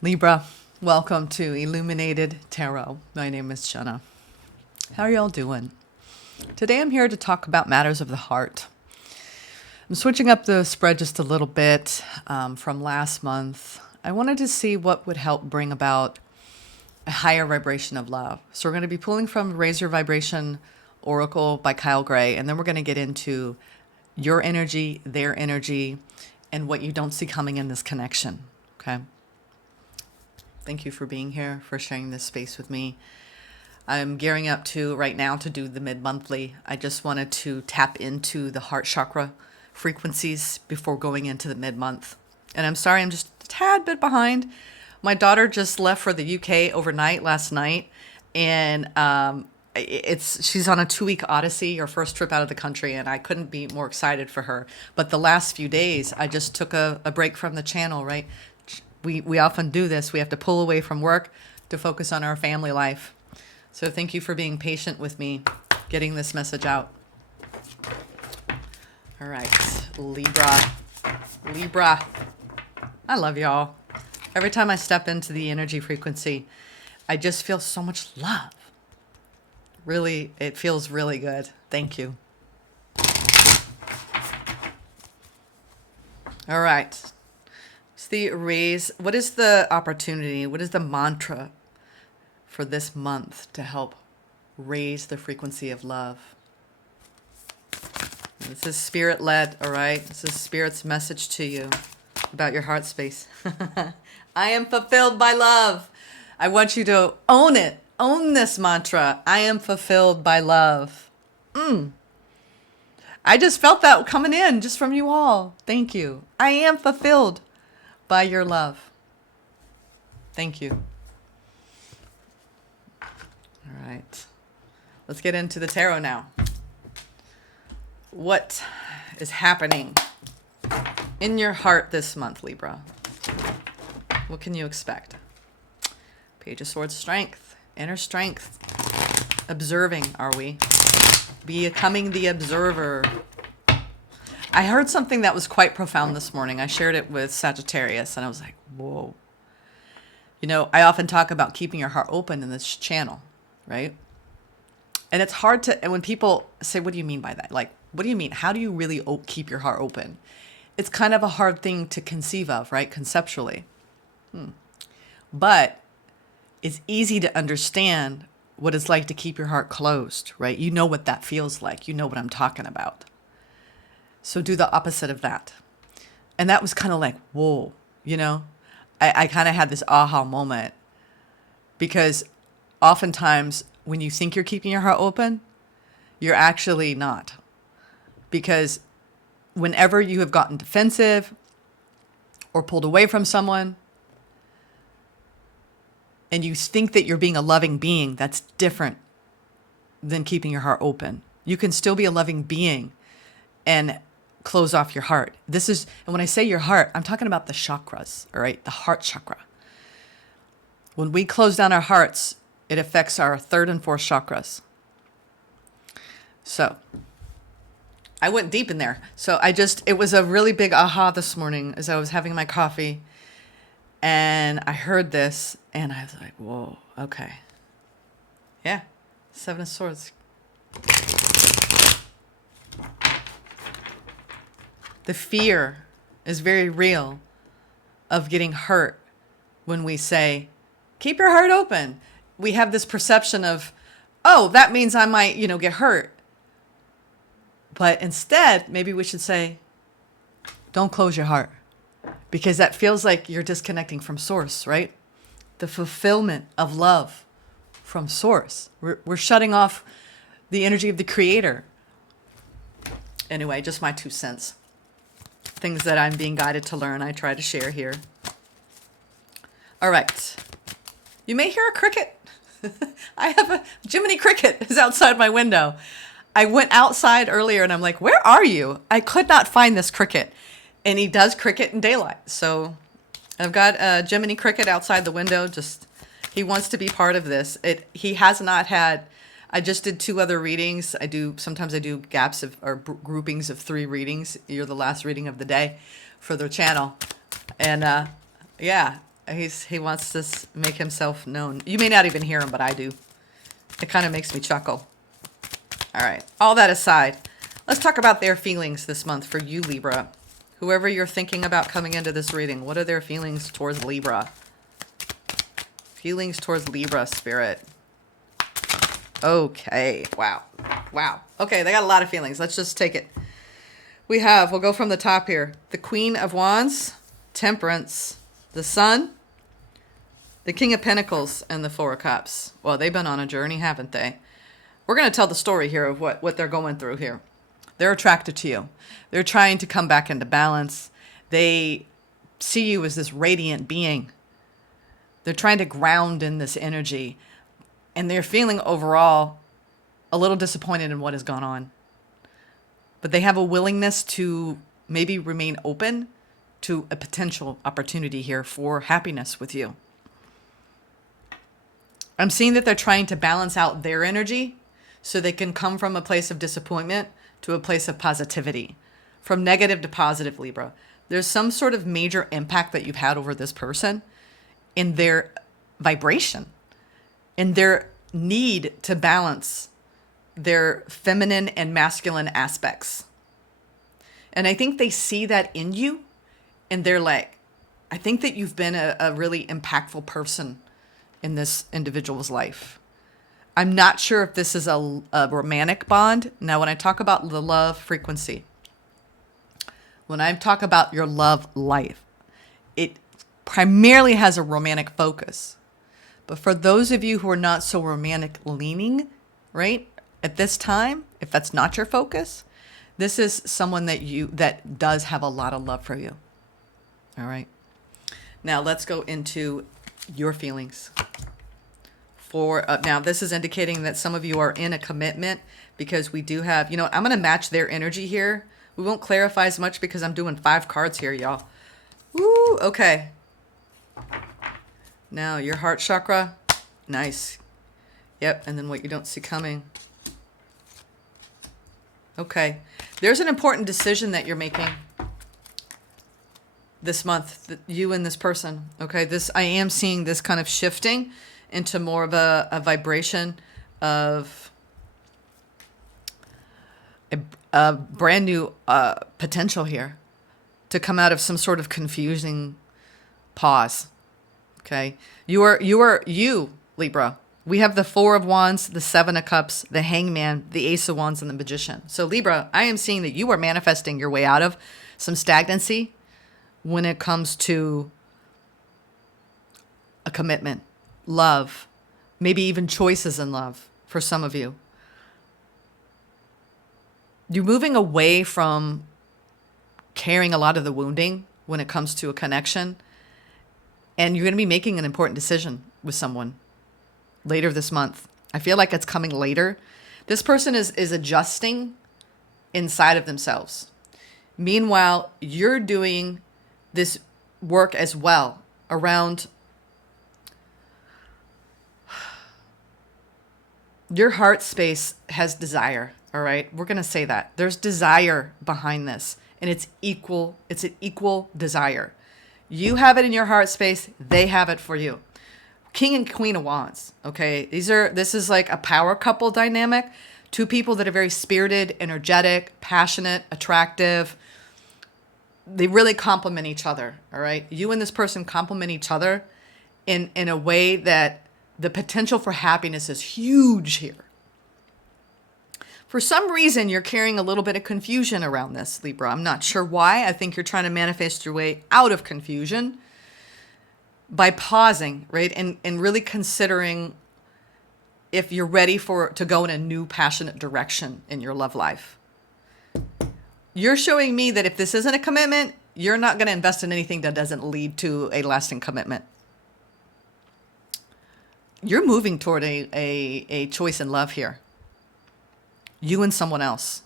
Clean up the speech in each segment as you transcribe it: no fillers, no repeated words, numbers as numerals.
Libra, welcome to Illuminated Tarot. My name is Jenna. How are y'all doing? Today I'm here to talk about matters of the heart. I'm switching up the spread just a little bit from last month. I wanted to see what would help bring about a higher vibration of love. So we're going to be pulling from Raise Your Vibration Oracle by Kyle Gray, and then we're going to get into your energy, their energy, and what you don't see coming in this connection. Okay? Thank you for being here, for sharing this space with me. I'm gearing up right now to do the mid-monthly. I just wanted to tap into the heart chakra frequencies before going into the mid-month. And I'm sorry, I'm just a tad bit behind. My daughter just left for the UK overnight last night, and she's on a 2-week odyssey, her first trip out of the country, and I couldn't be more excited for her. But the last few days, I just took a break from the channel, right? We often do this. We have to pull away from work to focus on our family life. So thank you for being patient with me, getting this message out. All right, Libra. Libra. I love y'all. Every time I step into the energy frequency, I just feel so much love. Really, it feels really good. Thank you. All right. What is the opportunity? What is the mantra for this month to help raise the frequency of love? This is spirit-led, all right? This is spirit's message to you about your heart space. I am fulfilled by love. I want you to own it. Own this mantra. I am fulfilled by love. I just felt that coming in just from you all. Thank you. I am fulfilled by your love. Thank you. All right. Let's get into the tarot now. What is happening in your heart this month, Libra? What can you expect? Page of Swords, strength, inner strength. Observing, are we? Becoming the observer. I heard something that was quite profound this morning. I shared it with Sagittarius, and I was like, whoa. You know, I often talk about keeping your heart open in this channel, right? And it's hard to, and when people say, what do you mean by that? Like, what do you mean? How do you really keep your heart open? It's kind of a hard thing to conceive of, right? Conceptually. But it's easy to understand what it's like to keep your heart closed, right? You know what that feels like. You know what I'm talking about. So do the opposite of that. And that was kind of like, whoa, you know, I kind of had this aha moment, because oftentimes when you think you're keeping your heart open, you're actually not. Because whenever you have gotten defensive or pulled away from someone, and you think that you're being a loving being, that's different than keeping your heart open. You can still be a loving being and close off your heart. And when I say your heart, I'm talking about the chakras, all right? The heart chakra. When we close down our hearts, it affects our 3rd and 4th chakras. So I went deep in there. So it was a really big aha this morning as I was having my coffee, and I heard this and I was like, whoa, okay. Yeah. 7 of Swords. The fear is very real of getting hurt when we say, keep your heart open. We have this perception of, oh, that means I might, get hurt. But instead, maybe we should say, don't close your heart, because that feels like you're disconnecting from source, right? The fulfillment of love from source. We're shutting off the energy of the creator. Anyway, just my 2 cents. Things that I'm being guided to learn, I try to share here. All right. You may hear a cricket. I have a Jiminy Cricket is outside my window. I went outside earlier and I'm like, where are you? I could not find this cricket. And he does cricket in daylight. So I've got a Jiminy Cricket outside the window. He wants to be part of this. He has not had, I just did 2 other readings. Sometimes I do gaps or groupings of 3 readings. You're the last reading of the day for the channel. And yeah, He wants to make himself known. You may not even hear him, but I do. It kind of makes me chuckle. All right. All that aside, let's talk about their feelings this month for you, Libra. Whoever you're thinking about coming into this reading, what are their feelings towards Libra? Feelings towards Libra, Spirit. Okay. Wow. Wow. Okay, they got a lot of feelings. Let's just take it. We'll go from the top here. The Queen of Wands, Temperance, the Sun, the King of Pentacles, and the Four of Cups. Well, they've been on a journey, haven't they? We're going to tell the story here of what they're going through here. They're attracted to you. They're trying to come back into balance. They see you as this radiant being. They're trying to ground in this energy. And they're feeling overall a little disappointed in what has gone on. But they have a willingness to maybe remain open to a potential opportunity here for happiness with you. I'm seeing that they're trying to balance out their energy so they can come from a place of disappointment to a place of positivity, from negative to positive, Libra. There's some sort of major impact that you've had over this person in their vibration, in their need to balance their feminine and masculine aspects. And I think they see that in you, and they're like, I think that you've been a really impactful person in this individual's life. I'm not sure if this is a romantic bond. Now, when I talk about the love frequency, when I talk about your love life, it primarily has a romantic focus. But for those of you who are not so romantic leaning, right, at this time, if that's not your focus, this is someone that does have a lot of love for you. All right. Now let's go into your feelings. Now this is indicating that some of you are in a commitment, because we do have, I'm going to match their energy here. We won't clarify as much because I'm doing 5 cards here, y'all. Woo, okay. Now your heart chakra, nice. Yep, and then what you don't see coming. Okay, there's an important decision that you're making this month, you and this person. Okay, I am seeing this kind of shifting into more of a vibration of a brand new potential here to come out of some sort of confusing pause. Okay, you, Libra. We have the Four of Wands, the Seven of Cups, the Hangman, the Ace of Wands, and the Magician. So Libra, I am seeing that you are manifesting your way out of some stagnancy when it comes to a commitment, love, maybe even choices in love for some of you. You're moving away from carrying a lot of the wounding when it comes to a connection, and you're going to be making an important decision with someone later this month. I feel like it's coming later. This person is adjusting inside of themselves. Meanwhile, you're doing this work as well around your heart space has desire. All right. We're going to say that there's desire behind this, and it's an equal desire. You have it in your heart space. They have it for you. King and Queen of Wands. Okay. This is like a power couple dynamic. 2 people that are very spirited, energetic, passionate, attractive. They really complement each other. All right. You and this person complement each other in a way that the potential for happiness is huge here. For some reason, you're carrying a little bit of confusion around this, Libra. I'm not sure why. I think you're trying to manifest your way out of confusion by pausing, right? And really considering if you're ready to go in a new passionate direction in your love life. You're showing me that if this isn't a commitment, you're not going to invest in anything that doesn't lead to a lasting commitment. You're moving toward a choice in love here. You and someone else.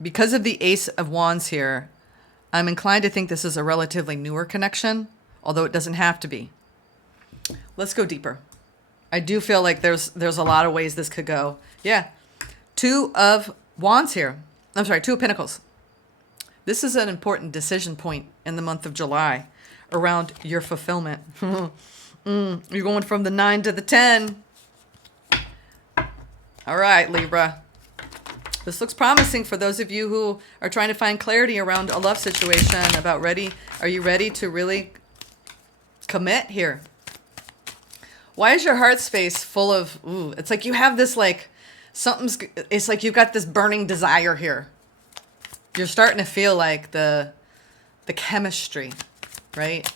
Because of the Ace of Wands here, I'm inclined to think this is a relatively newer connection, although it doesn't have to be. Let's go deeper. I do feel like there's a lot of ways this could go. Yeah. 2 of Wands here. I'm sorry, 2 of Pentacles. This is an important decision point in the month of July. around your fulfillment. You're going from the 9 to the 10. All right, Libra. This looks promising for those of you who are trying to find clarity around a love situation. Are you ready to really commit here? Why is your heart space full of, it's like you have this it's like you've got this burning desire here. You're starting to feel like the chemistry, right?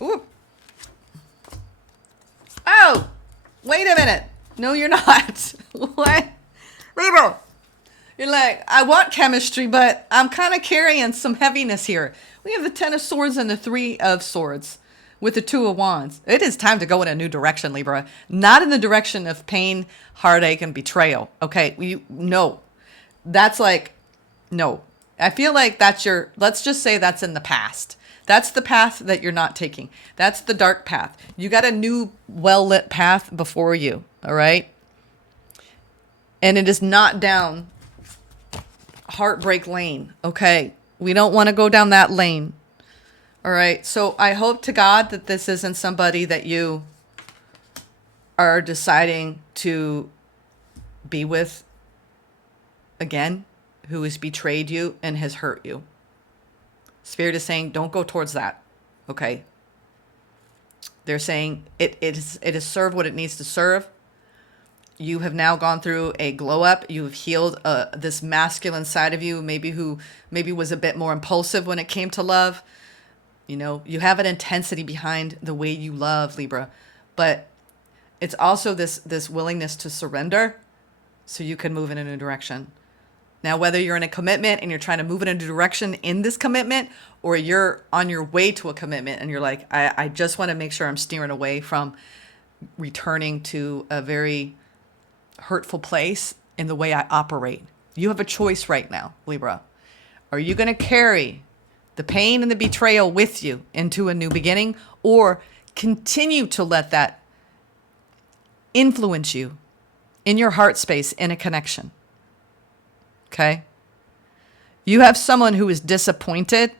Ooh. Oh, wait a minute. No, you're not. What? Libra, you're like, I want chemistry, but I'm kind of carrying some heaviness here. We have the 10 of Swords and the 3 of Swords with the 2 of Wands. It is time to go in a new direction, Libra. Not in the direction of pain, heartache, and betrayal. Okay, no. That's like, no. I feel like let's just say that's in the past. That's the path that you're not taking. That's the dark path. You got a new well-lit path before you, all right? And it is not down heartbreak lane, okay? We don't want to go down that lane, all right? So I hope to God that this isn't somebody that you are deciding to be with again, who has betrayed you and has hurt you. Spirit is saying, don't go towards that, okay? They're saying it has served what it needs to serve. You have now gone through a glow up. You have healed this masculine side of you, who was a bit more impulsive when it came to love. You know, you have an intensity behind the way you love, Libra, but it's also this willingness to surrender so you can move in a new direction. Now, whether you're in a commitment and you're trying to move in a new direction in this commitment, or you're on your way to a commitment and you're like, I just want to make sure I'm steering away from returning to a very hurtful place in the way I operate. You have a choice right now, Libra. Are you going to carry the pain and the betrayal with you into a new beginning, or continue to let that influence you in your heart space in a connection? Okay? You have someone who is disappointed,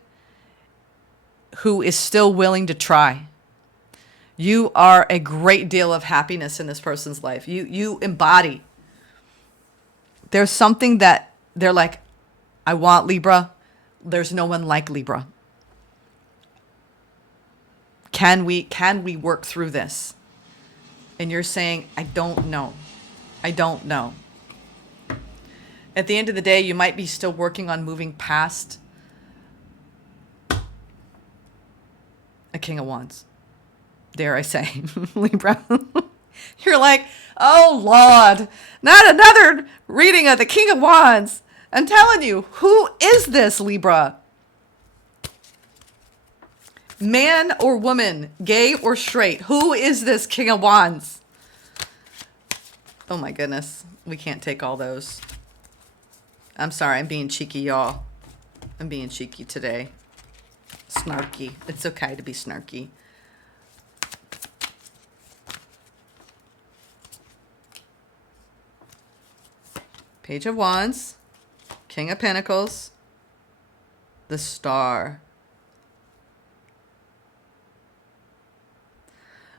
who is still willing to try. You are a great deal of happiness in this person's life. You embody. There's something that they're like, I want Libra. There's no one like Libra. Can we work through this? And you're saying, I don't know. I don't know. At the end of the day, you might be still working on moving past a King of Wands. Dare I say, Libra. You're like, oh Lord, not another reading of the King of Wands. I'm telling you, who is this, Libra? Man or woman, gay or straight, who is this King of Wands? Oh my goodness, we can't take all those. I'm sorry, I'm being cheeky, y'all. I'm being cheeky today. Snarky. It's okay to be snarky. Page of Wands, King of Pentacles, the Star.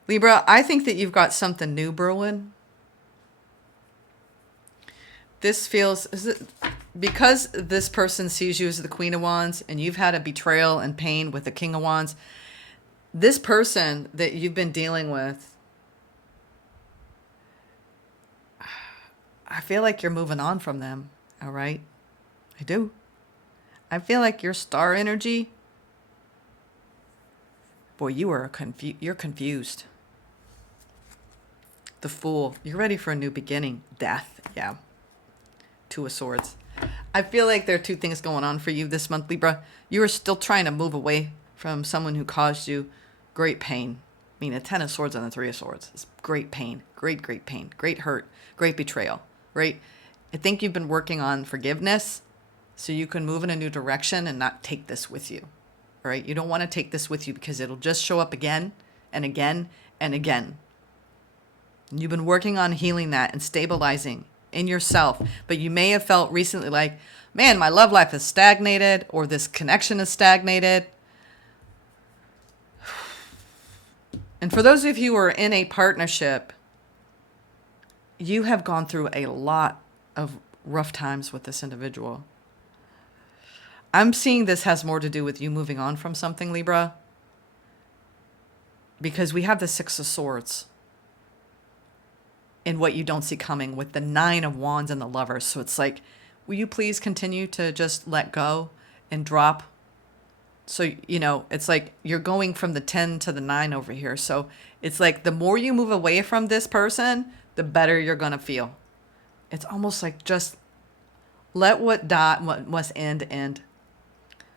Libra, I think that you've got something new brewing. This feels, because this person sees you as the Queen of Wands and you've had a betrayal and pain with the King of Wands, this person that you've been dealing with, I feel like you're moving on from them, all right? I do. I feel like your star energy, boy, you're confused. The Fool, you're ready for a new beginning. Death, yeah. 2 of Swords. I feel like there are 2 things going on for you this month, Libra. You are still trying to move away from someone who caused you great pain. I mean, a 10 of Swords and a 3 of Swords. It's great pain, great pain, great hurt, great betrayal, right? I think you've been working on forgiveness so you can move in a new direction and not take this with you, right? You don't want to take this with you because it'll just show up again and again and again. And you've been working on healing that and stabilizing in yourself, but you may have felt recently like, man, my love life is stagnated, or this connection is stagnated. And for those of you who are in a partnership, you have gone through a lot of rough times with this individual. I'm seeing this has more to do with you moving on from something, Libra, because we have the Six of Swords in what you don't see coming with the Nine of Wands and the Lovers. So it's like, will you please continue to just let go and drop? So, you know, it's like you're going from the 10 to the 9 over here. So it's like the more you move away from this person, the better you're going to feel. It's almost like just let what must end.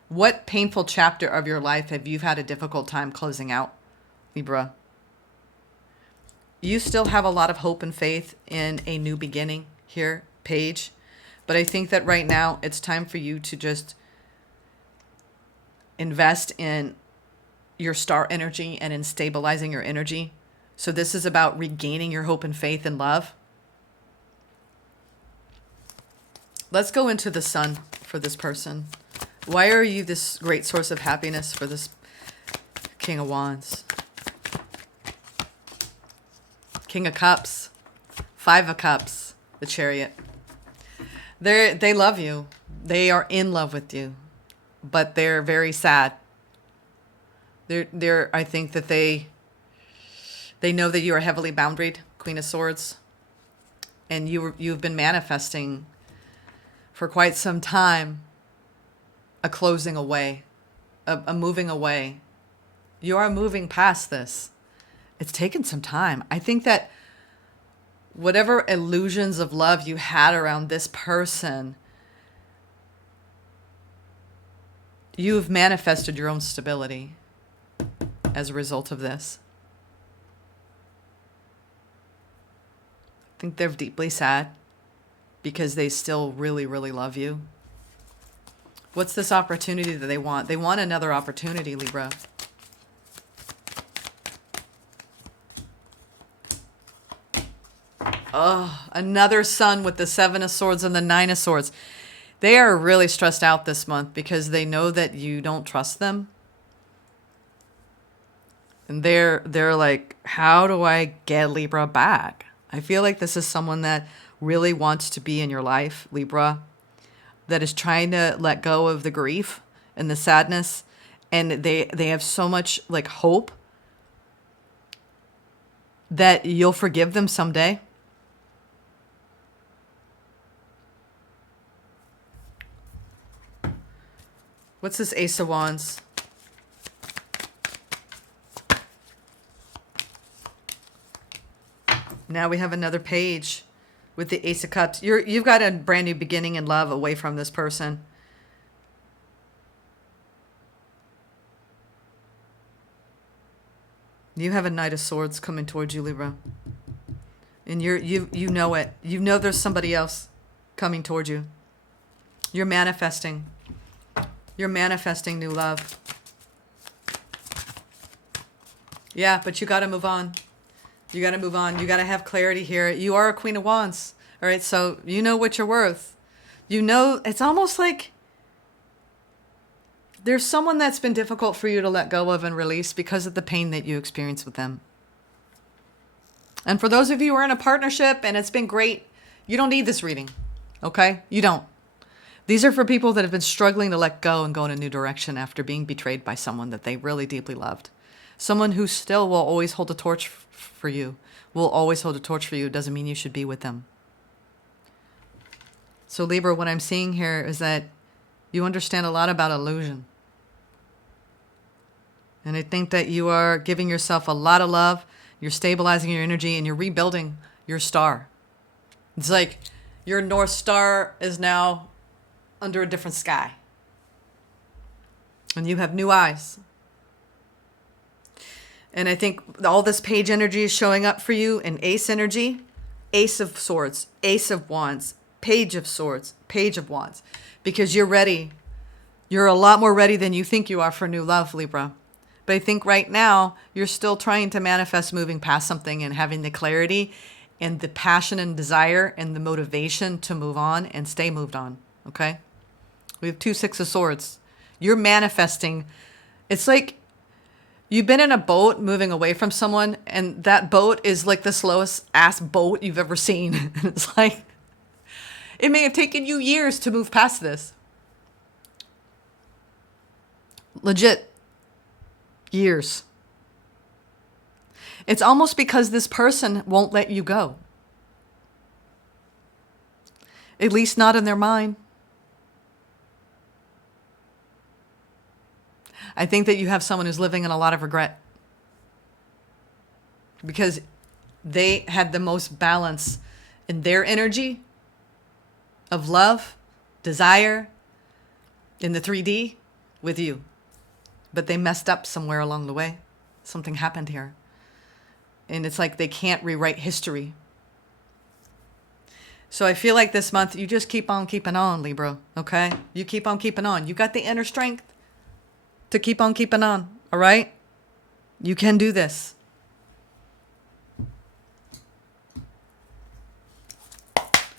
What painful chapter of your life have you had a difficult time closing out, Libra? You still have a lot of hope and faith in a new beginning here, Page. But I think that right now it's time for you to just invest in your star energy and in stabilizing your energy. So this is about regaining your hope and faith and love. Let's go into the Sun for this person. Why are you this great source of happiness for this King of Wands? King of Cups, Five of Cups, the Chariot. They love you. They are in love with you, but they're very sad. I think that they know that you are heavily boundaried, Queen of Swords, and you've been manifesting for quite some time a closing away, a moving away. You are moving past this. It's taken some time. I think that whatever illusions of love you had around this person, you've manifested your own stability as a result of this. I think they're deeply sad because they still really, really love you. What's this opportunity that they want? They want another opportunity, Libra. Oh, another Sun with the Seven of Swords and the Nine of Swords. They are really stressed out this month because they know that you don't trust them. And they're like, how do I get Libra back? I feel like this is someone that really wants to be in your life, Libra, that is trying to let go of the grief and the sadness. And they have so much like hope that you'll forgive them someday. What's this Ace of Wands? Now we have another page with the Ace of Cups. You've got a brand new beginning in love away from this person. You have a Knight of Swords coming towards you, Libra. And you know it. You know there's somebody else coming towards you. You're manifesting. You're manifesting new love. Yeah, but you got to move on. You got to move on. You got to have clarity here. You are a Queen of Wands. All right, so you know what you're worth. You know, it's almost like there's someone that's been difficult for you to let go of and release because of the pain that you experience with them. And for those of you who are in a partnership and it's been great, you don't need this reading, okay? You don't. These are for people that have been struggling to let go and go in a new direction after being betrayed by someone that they really deeply loved. Someone who still will always hold a torch for you, will always hold a torch for you. Doesn't mean you should be with them. So Libra, what I'm seeing here is that you understand a lot about illusion. And I think that you are giving yourself a lot of love. You're stabilizing your energy and you're rebuilding your star. It's like your North Star is now under a different sky. And you have new eyes. And I think all this page energy is showing up for you in Ace energy, Ace of Swords, Ace of Wands, Page of Swords, Page of Wands. Because you're ready. You're a lot more ready than you think you are for new love, Libra. But I think right now you're still trying to manifest moving past something and having the clarity and the passion and desire and the motivation to move on and stay moved on. Okay? We have two Six of Swords. You're manifesting. It's like You've been in a boat moving away from someone, and that boat is like the slowest ass boat you've ever seen. And it's like, it may have taken you years to move past this. Legit. Years. It's almost because this person won't let you go. At least not in their mind. I think that you have someone who's living in a lot of regret because they had the most balance in their energy of love, desire, in the 3D with you. But they messed up somewhere along the way. Something happened here. And it's like they can't rewrite history. So I feel like this month, you just keep on keeping on, Libra, okay? You keep on keeping on. You got the inner strength to keep on keeping on, all right? You can do this.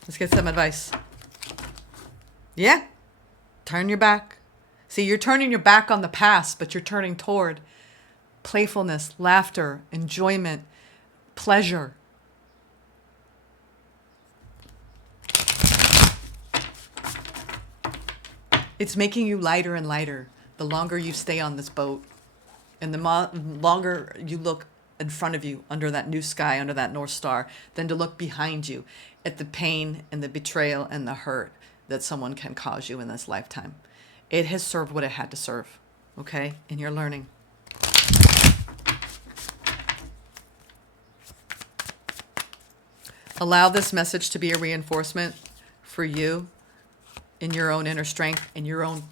Let's get some advice. Yeah, turn your back. See, you're turning your back on the past, but you're turning toward playfulness, laughter, enjoyment, pleasure. It's making you lighter and lighter the longer you stay on this boat. And the longer you look in front of you, under that new sky, under that North Star, than to look behind you at the pain and the betrayal and the hurt that someone can cause you in this lifetime. It has served what it had to serve, okay? And you're learning. Allow this message to be a reinforcement for you in your own inner strength and your own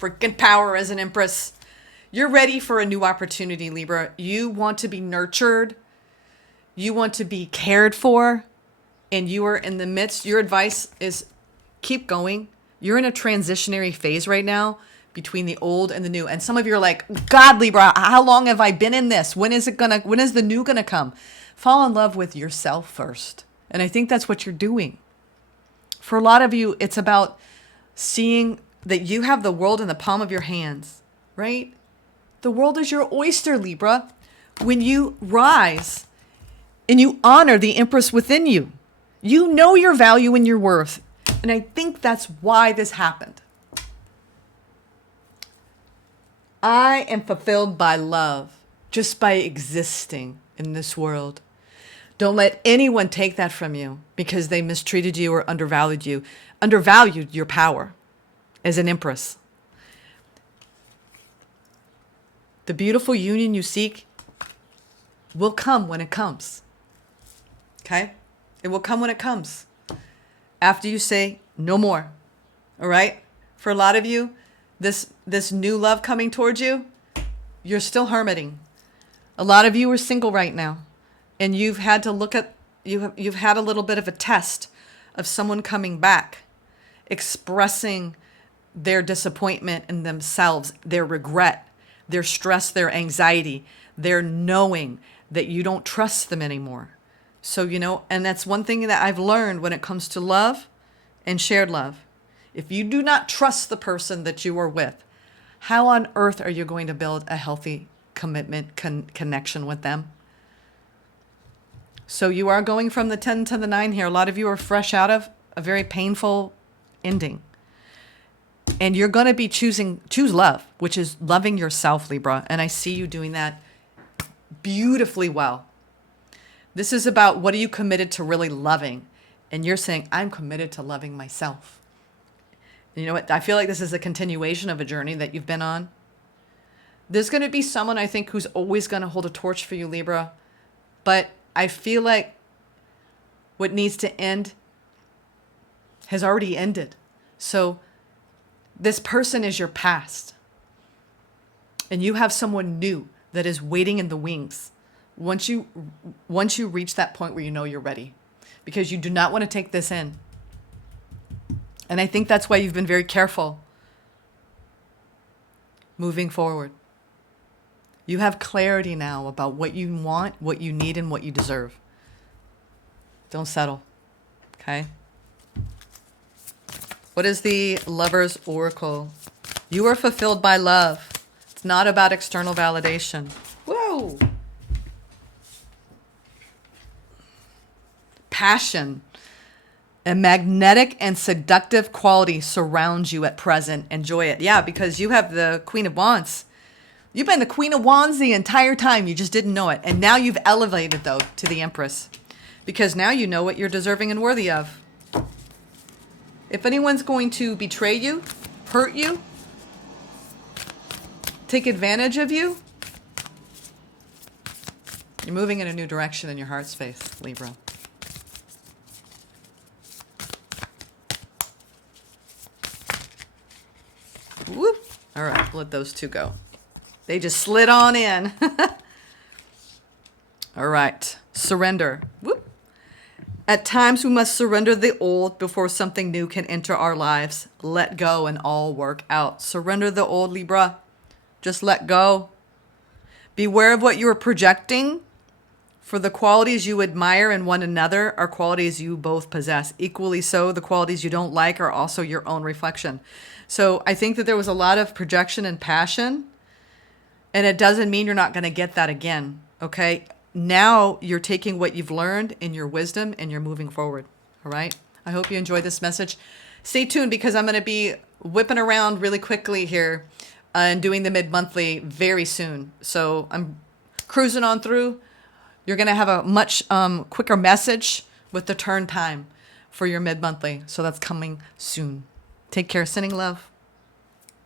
freaking power as an empress. You're ready for a new opportunity, Libra. You want to be nurtured. You want to be cared for. And you are in the midst. Your advice is keep going. You're in a transitionary phase right now between the old and the new. And some of you are like, God, Libra, how long have I been in this? When is the new gonna come? Fall in love with yourself first. And I think that's what you're doing. For a lot of you, it's about seeing that you have the world in the palm of your hands, right? The world is your oyster, Libra. When you rise and you honor the Empress within you, you know your value and your worth. And I think that's why this happened. I am fulfilled by love, just by existing in this world. Don't let anyone take that from you because they mistreated you or undervalued your power as an empress. The beautiful union you seek will come when it comes. Okay? It will come when it comes. After you say no more. All right? For a lot of you, this new love coming towards you, you're still hermiting. A lot of you are single right now, and you've had to look at you've had a little bit of a test of someone coming back, expressing their disappointment in themselves, their regret, their stress, their anxiety, their knowing that you don't trust them anymore. So, and that's one thing that I've learned when it comes to love and shared love. If you do not trust the person that you are with, how on earth are you going to build a healthy commitment connection with them? So you are going from the 10 to the 9 here. A lot of you are fresh out of a very painful ending. And you're going to be choose love, which is loving yourself, Libra. And I see you doing that beautifully well. This is about what are you committed to really loving? And you're saying, I'm committed to loving myself. And you know what? I feel like this is a continuation of a journey that you've been on. There's going to be someone, I think, who's always going to hold a torch for you, Libra. But I feel like what needs to end has already ended. So this person is your past. And you have someone new that is waiting in the wings. Once you reach that point where you know you're ready, because you do not want to take this in. And I think that's why you've been very careful moving forward. You have clarity now about what you want, what you need, and what you deserve. Don't settle, okay? What is the Lover's Oracle? You are fulfilled by love. It's not about external validation. Whoa. Passion. A magnetic and seductive quality surrounds you at present. Enjoy it. Yeah, because you have the Queen of Wands. You've been the Queen of Wands the entire time. You just didn't know it. And now you've elevated, though, to the Empress. Because now you know what you're deserving and worthy of. If anyone's going to betray you, hurt you, take advantage of you, you're moving in a new direction in your heart space, Libra. Whoop. All right, let those two go. They just slid on in. All right, surrender. Whoop. At times we must surrender the old before something new can enter our lives. Let go and all work out. Surrender the old, Libra. Just let go. Beware of what you are projecting, for the qualities you admire in one another are qualities you both possess. Equally so, the qualities you don't like are also your own reflection. So I think that there was a lot of projection and passion, and it doesn't mean you're not going to get that again, okay? Now you're taking what you've learned in your wisdom and you're moving forward, all right? I hope you enjoyed this message. Stay tuned because I'm going to be whipping around really quickly here and doing the mid-monthly very soon. So I'm cruising on through. You're going to have a much quicker message with the turn time for your mid-monthly. So that's coming soon. Take care. Sending love.